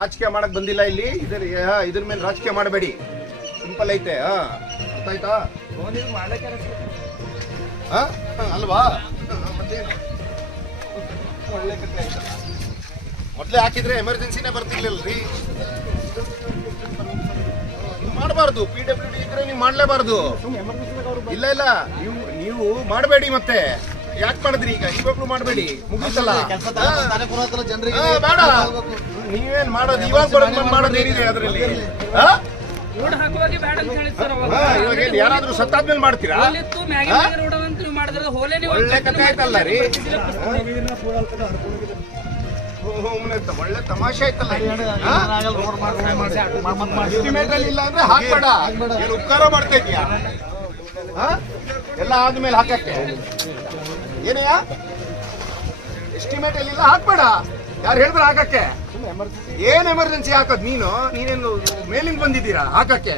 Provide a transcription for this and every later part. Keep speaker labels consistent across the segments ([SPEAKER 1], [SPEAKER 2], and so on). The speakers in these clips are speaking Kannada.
[SPEAKER 1] ರಾಜಕೀಯ ಮಾಡಕ್ ಬಂದಿಲ್ಲ ಇಲ್ಲಿ. ಇದ್ರ ಇದ್ರ ಮೇಲೆ ರಾಜಕೀಯ ಮಾಡಬೇಡಿ. ಸಿಂಪಲ್ ಐತೆ ಹಾ ಅರ್ಥ ಆಯ್ತಾ ಹಾ? ಹಾ, ಅಲ್ವಾ? ಮೊದ್ಲೇ ಹಾಕಿದ್ರೆ ಎಮರ್ಜೆನ್ಸಿನೇ ಬರ್ತಿರ್ಲಿಲ್ರಿ. ಮಾಡಬಾರ್ದು. ಪಿ ಡಬ್ಲ್ಯೂ ಡಿ ಇದ್ರೆ ನೀವು ಮಾಡ್ಲೇಬಾರ್ದು. ಇಲ್ಲ ಇಲ್ಲ. ನೀವು ನೀವು ಮಾಡಬೇಡಿ ಮತ್ತೆ. ಯಾಕೆ ಮಾಡಿದ್ರಿ ಈಗ? ಇವಾಗ್ಲೂ ಮಾಡಬೇಡಿ. ಮುಗಿಸಲ್ಲ ಬೇಡ. ನೀವೇನ್ ಮಾಡೋದು? ಇವಾಗ ಬರೋದು ಮಾಡೋದು ಏನಿದೆ ಅದರಲ್ಲಿ? ಯಾರಾದ್ರೂ ಸತ್ತಾದ್ಮೇಲೆ ಮಾಡ್ತೀರಾ? ಒಳ್ಳೆ ಕಥೆ ಆಯ್ತಲ್ಲ ರೀ. ಒಳ್ಳೆ ತಮಾಷೆ ಆಯ್ತಲ್ಲ ಇಲ್ಲ ಅಂದ್ರೆ ಹಾಕ್ಬೇಡ. ಏನು ಉಪಕಾರ ಮಾಡ್ತಾ ಇದೀಯಾ? ಎಲ್ಲ ಆದ್ಮೇಲೆ ಹಾಕಕ್ಕೆ. ಏನಯ್ಯ ಎಸ್ಟಿಮೇಟ್ ಅಲ್ಲಿ ಇಲ್ಲ ಹಾಕ್ಬೇಡ. ಯಾರು ಹೇಳಿದ್ರೆ ಹಾಕಕ್ಕೆ? ಏನ್ ಎಮರ್ಜೆನ್ಸಿ ಹಾಕೋದ್ ನೀನು? ನೀನೇನು ಮೇಲಿಂಗ್ ಬಂದಿದ್ದೀರಾ ಹಾಕಕ್ಕೆ?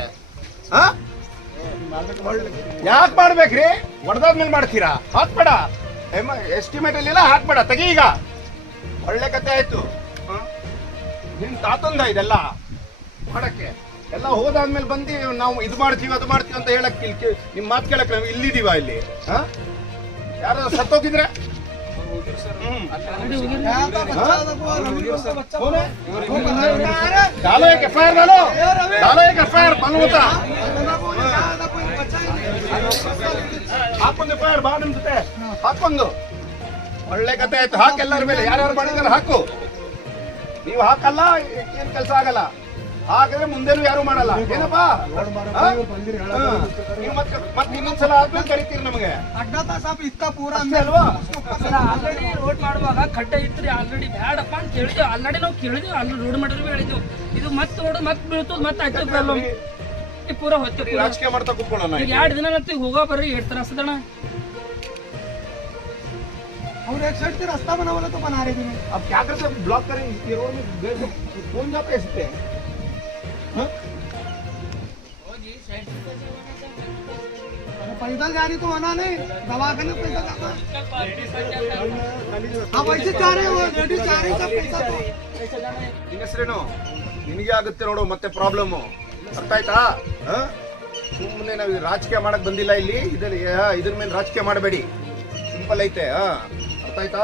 [SPEAKER 1] ಯಾಕೆ ಮಾಡ್ಬೇಕ್ರಿ? ಒಡ್ದಾದ್ಮೇಲೆ ಮಾಡ್ತೀರಾ? ಹಾಕ್ಬೇಡ. ಎಸ್ಟಿಮೇಟ್ ಅಲ್ಲಿಲ್ಲ ಹಾಕ್ಬೇಡ. ತಗಿ ಈಗ. ಒಳ್ಳೆ ಕತೆ ಆಯ್ತು. ನಿನ್ ತಾತಂದ ಇದೆಲ್ಲ? ಮಾಡಕ್ಕೆ. ಎಲ್ಲ ಹೋದಾದ್ಮೇಲೆ ಬಂದು ನಾವು ಇದು ಮಾಡ್ತೀವಿ, ಅದು ಮಾಡ್ತೀವಿ ಅಂತ ಹೇಳಕ್ ನಿಮ್ ಮಾತು ಕೇಳಕ್ ನಾವು ಇಲ್ಲಿದೀವ ಇಲ್ಲಿ? ಯಾರು ಸತ್ತೋಗಿದ್ರೆ? डालो एक एफ आई आर डालो डालो एक एफ आई आर मालूम होता ಹಾಕೊಂದು ಎಫ್ ಐ ಆರ್ ಬಾ ನಿಮ್ ಜೊತೆ ಹಾಕೊಂದು ಒಳ್ಳೆ ಕತೆ ಆಯ್ತು ಹಾಕ್ ಎಲ್ಲರ ಮೇಲೆ ಯಾರ್ಯಾರು ಮಾಡಿದಾರೆ ಹಾಕು ನೀವು ಹಾಕಲ್ಲ ಏನ್ ಕೆಲಸ ಆಗಲ್ಲ ಹಾಕಿದ್ರೆ ಮುಂದೆನೂ ಯಾರು ಮಾಡಲ್ಲ ಏನಪ್ಪಾ ಹಾ? ಹಾ. ನೀವು ಮತ್ತೆ ಮತ್ತೆ ಇನ್ನೊಂದ್ಸಲ ಆದ್ಮೇಲೆ ಕರಿತೀರಿ ನಮಗೆ
[SPEAKER 2] ಅಡ್ಡಾತ ಸಾಪ್ ಇತ್ತ ಪೂರ
[SPEAKER 1] ಅಷ್ಟೇ ಅಲ್ವಾ
[SPEAKER 3] ಆಲ್ರೆಡಿ ರೋಡ್ ಮಾಡುವಾಗ ಖಡ್ಡ ಇತ್ರಿ ಆಲ್ರೆಡಿ ಬೇಡಪ್ಪ ಅಂತ ಹೇಳಿದ್ವಿ ಆಲ್ರೆಡಿ ನಾವು ಕೇಳಿದ್ವಿ ಆಲ್ರೆಡಿ ರೋಡ್ ಮಾಡಿದ್ವಿ ಹೇಳಿದ್ವಿ ಇದು ಮತ್ತೆ ರೋಡ್ ಮತ್ತೆ ಬೀಳ್ತದ ಮತ್ತೆ ಆಯ್ತು ಪ್ರಾಬ್ಲಮ್ ಪೂರ ಹೊತ್ತೆ
[SPEAKER 1] ಬರೀ ರಾಜಕೀಯ ಮಾಡ್ತಾ ಕೂತ್ಕೊಳ್ಳೋಣ
[SPEAKER 3] ಈಗ ಎರಡು ದಿನ ಮತ್ತೆ ಹೋಗೋ ಬರ್ರಿ ಎರಡು ತರ ಅಸದಣ
[SPEAKER 2] और एक साइड से रास्ता बना हुआ तो बना रहे थे
[SPEAKER 1] अब क्या करते हैं ब्लॉक करें ये रोड में गए तो कौन जाते हैं इस पे हाँ?
[SPEAKER 2] पैदल जाने तो मना नहीं दवाखाने में पैसा जाता हाँ वैसे जा रहे हो लेडीज जा रहे सब पैसा तो
[SPEAKER 1] ನಿನ್ನ ಹೆಸರೇನು ನಿನಗೆ ಆಗುತ್ತೆ ನೋಡು ಮತ್ತೆ ಪ್ರಾಬ್ಲಮ್ ಅರ್ಥ ಆಯ್ತಾ ಸುಮ್ಮನೆ ನಾವು ಇದು ರಾಜಕೀಯ ಮಾಡಕ್ ಬಂದಿಲ್ಲ ಇಲ್ಲಿ ಇದ್ರ ಹಾ, ಇದ್ರ ಮೇಲೆ ರಾಜಕೀಯ ಮಾಡಬೇಡಿ ಸಿಂಪಲ್ ಐತೆ ಹಾ ಅರ್ಥ ಆಯ್ತಾ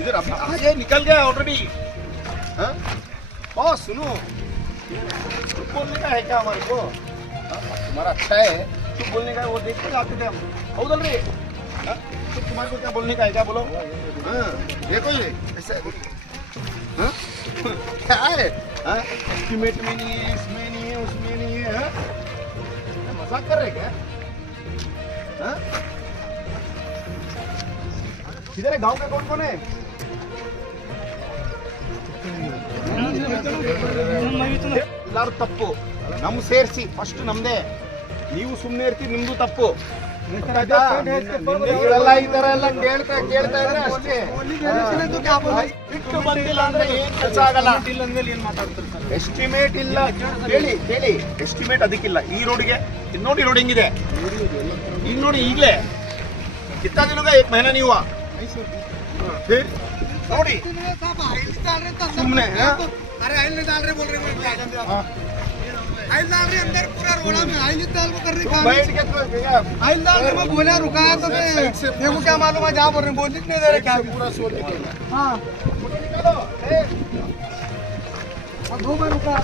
[SPEAKER 1] इधर अब आज निकल गया ऑलरेडी हाँ? बॉस सुनो बोलने का है क्या हमारे को हाँ, तुम्हारा अच्छा है चुप बोलने का वो देखते जाते थे हम हौदल रे हाँ? चुप तुम्हारे को क्या बोलने का है क्या बोलो देखो ये ऐसे? क्या है? एस्टिमेट में नहीं है इसमें नहीं है उसमें नहीं है? मज़ाक कर रहे क्या? किधर है गाँव के कौन कौन है ಎಲ್ಲಾರು ತಪ್ಪು ನಮ್ ಸೇರಿಸಿ ಫಸ್ಟ್ ನಮ್ದೇ ನೀವು ಸುಮ್ಮನೆ ಇರ್ತೀರಿ ನಿಮ್ದು ತಪ್ಪು ಗೊತ್ತಾಯ್ತಾ? ನೀವೆಲ್ಲ ಈ ತರ ಎಲ್ಲ ಕೇಳ್ತಾ ಕೇಳ್ತಾ ಇದ್ರೆ ಅಷ್ಟೇ
[SPEAKER 2] तो क्या बोले
[SPEAKER 1] ಬಿಟ್ಟು ಬಂದಿಲ್ಲ ಅಂದ್ರೆ ಏನ್ ಕೆಲಸ ಆಗಲ್ಲ ಎಸ್ಟಿಮೇಟ್ ಇಲ್ಲ ಕೇಳಿ ಕೇಳಿ ಎಸ್ಟಿಮೇಟ್ ಅದಕ್ಕಿಲ್ಲ ಈ ರೋಡ್ಗೆ ಇದ್ ನೋಡಿ ರೋಡ್ ಹೆಂಗಿದೆ ಈಗ ನೋಡಿ ಈಗ್ಲೇ ಕಿತ್ತಾ ದಿನಗ ಏಕ್ ಮಹಿನಾ ನೀವು ಫಿರ್ ನೋಡಿ
[SPEAKER 2] साहब ನೋಡಿ
[SPEAKER 1] ಸುಮ್ಮನೆ हाँ?
[SPEAKER 2] अरे आयल डाल रहे बोल रहे आयल डाल रहे। अंदर पूरा रोड़ा में आयल डाल कर रही काम आयल डाल रहे रुका तो क्या मालूम है जहाँ बोल रहे बोल नहीं दे रहे क्या?
[SPEAKER 1] पूरा सोल
[SPEAKER 2] हाँ। दो बार रुका